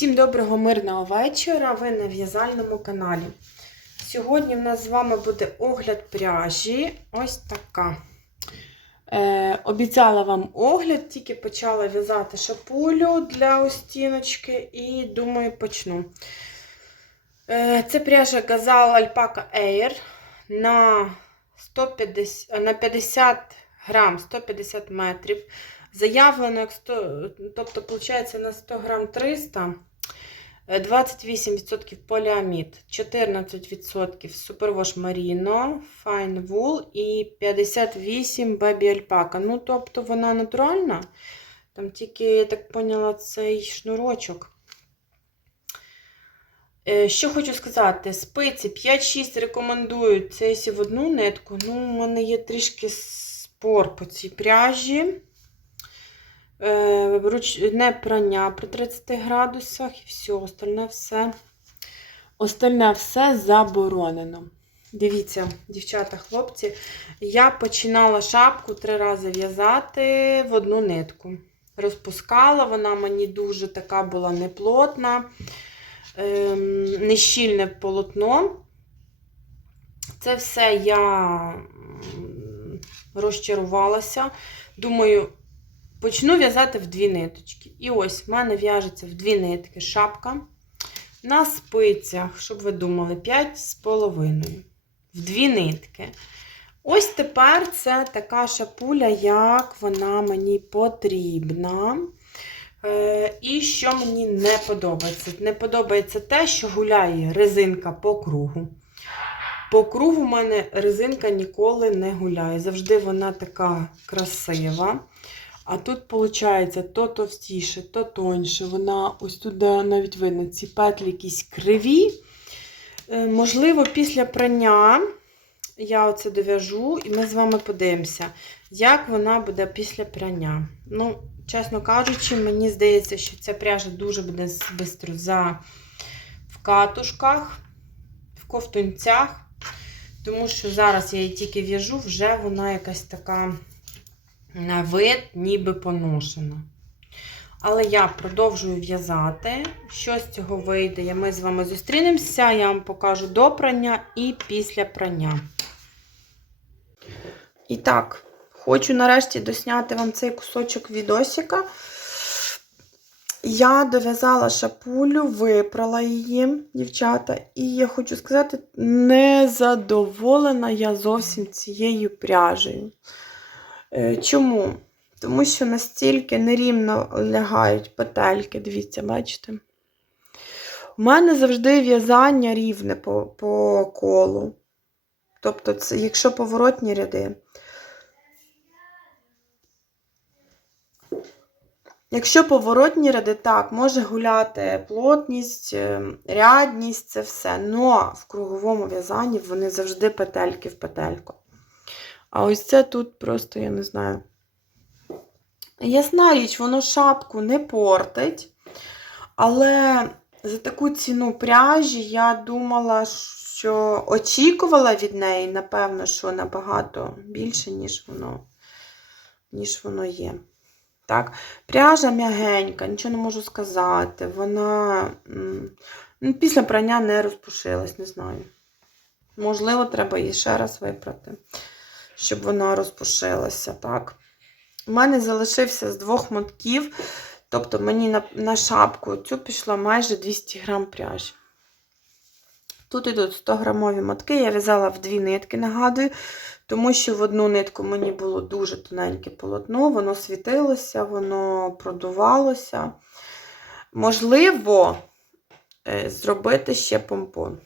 Всім доброго мирного вечора. Ви на в'язальному каналі. Сьогодні в нас з вами буде огляд пряжі. Ось така. Е, обіцяла вам огляд, тільки почала в'язати шапулю для остіночки і думаю, почну. Е, це пряжа Gazal Alpaca Air на 150, на 50 грам 150 метрів. Заявлено, як 100, тобто, виходить, на 100 грам 300, е, 28% поліамід, 14% супервош Маріно, Fine Wool і 58 Baby Alpaca. Ну, тобто вона натуральна. Там тільки, я так поняла, цей шнурочок. Е, Що хочу сказати, спиці 5-6 рекомендують це в одну нитку. Ну, у мене є трішки спор по цій пряжі. Е. Не прання при 30 градусах і все, остальне все. Остальне все заборонено. Дивіться, дівчата, хлопці, я починала шапку три рази в'язати в одну нитку. Розпускала, вона мені дуже така була неплотна, ем, нещільне полотно. Це все я розчарувалася. Думаю, почну в'язати в дві ниточки. І ось в мене в'яжеться в дві нитки шапка. На спицях, щоб ви думали, 5,5. В дві нитки. Ось тепер це така шапуля, як вона мені потрібна. Е, і що мені не подобається? Не подобається те, що гуляє резинка по кругу. По кругу в мене резинка ніколи не гуляє. Завжди вона така красива. А тут, виходить, то товстіше, то тоньше. Вона ось тут навіть видно, ці петлі якісь криві. Е, Можливо, після прання я оце дов'яжу, і ми з вами подивимося, як вона буде після прання. Ну, чесно кажучи, мені здається, що ця пряжа дуже буде швидко за в катушках, в ковтунцях. Тому що зараз я її тільки в'яжу, вже вона якась така на вид, ніби поношена. Але я продовжую в'язати. Що з цього вийде? Ми з вами зустрінемося, я вам покажу до прання і після прання. І так, хочу нарешті досняти вам цей кусочок відосика. Я дов'язала шапулю, випрала її, дівчата, і я хочу сказати, не задоволена я зовсім цією пряжею. Чому? Тому що настільки нерівно лягають петельки, дивіться, бачите? У мене завжди в'язання рівне по, по колу. Тобто, це, якщо поворотні ряди. Якщо поворотні ряди, так, може гуляти плотність, рядність, це все. Но в круговому в'язанні вони завжди петельки в петельку. А ось це тут просто, я не знаю. Ясна річ, воно шапку не портить. Але за таку ціну пряжі я думала, що очікувала від неї, напевно, що набагато більше, ніж воно, ніж воно є. Так, Пряжа м'ягенька, нічого не можу сказати. Вона ну, після прання не розпушилась, не знаю. Можливо, треба її ще раз випрати щоб вона розпушилася. так. У мене залишився з двох мотків, тобто мені на на шапку цю пішло майже 200 грам пряжі. Тут йдуть 100 грамові мотки, я в'язала в дві нитки, нагадую, тому що в одну нитку мені було дуже тоненьке полотно, воно світилося, воно продувалося. Можливо, е, зробити ще помпон.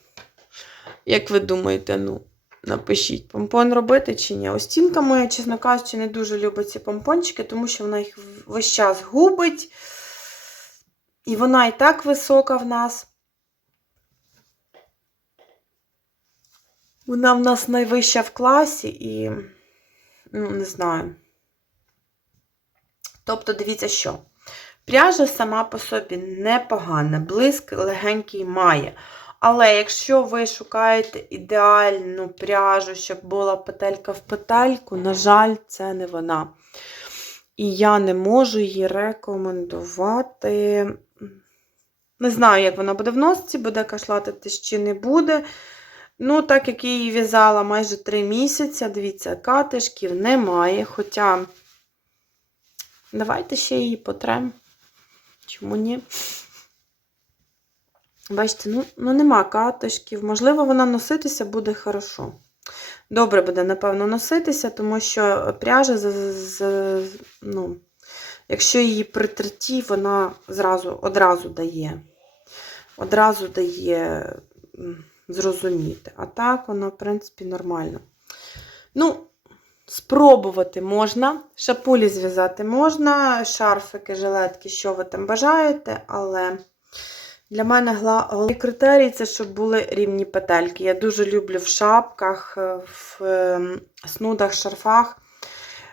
Як ви думаєте, ну? Напишіть, помпон робити чи ні. Остінка моя, чесно кажучи, не дуже любить ці помпончики, тому що вона їх весь час губить. І вона і так висока в нас. Вона в нас найвища в класі і, ну, не знаю. Тобто, дивіться, що. Пряжа сама по собі непогана, блиск легенький має. Але якщо ви шукаєте ідеальну пряжу, щоб була петелька в петельку, на жаль, це не вона. І я не можу її рекомендувати Не знаю, як вона буде в носці, буде кашлатитись чи не буде. Ну, так як я її в'язала майже 3 місяці, дивіться, катишків немає. Хоча давайте ще її потрем. Чому ні? Бачите, ну, ну нема катишків. Можливо, вона носитися буде хорошо. Добре буде, напевно, носитися, тому що пряжа, з, з, ну, якщо її при терті, вона зразу, одразу дає. Одразу дає зрозуміти. А так вона, в принципі, нормально. Ну, спробувати можна. Шапулі зв'язати можна, шарфики, жилетки, що ви там бажаєте, але. Для мене головний критерій це щоб були рівні петельки. Я дуже люблю в шапках, е, в ем, снудах, шарфах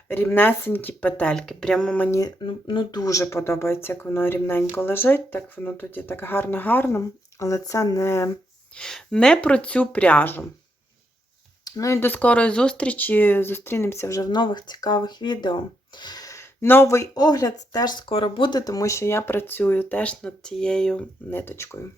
рівнесенькі петельки. Прямо мені ну, ну, дуже подобається, як воно рівненько лежить, так воно тоді так гарно-гарно. Але це не, не про цю пряжу. Ну і до скорої зустрічі. Зустрінемося вже в нових цікавих відео. Новий огляд теж скоро буде, тому що я працюю теж над цією ниточкою.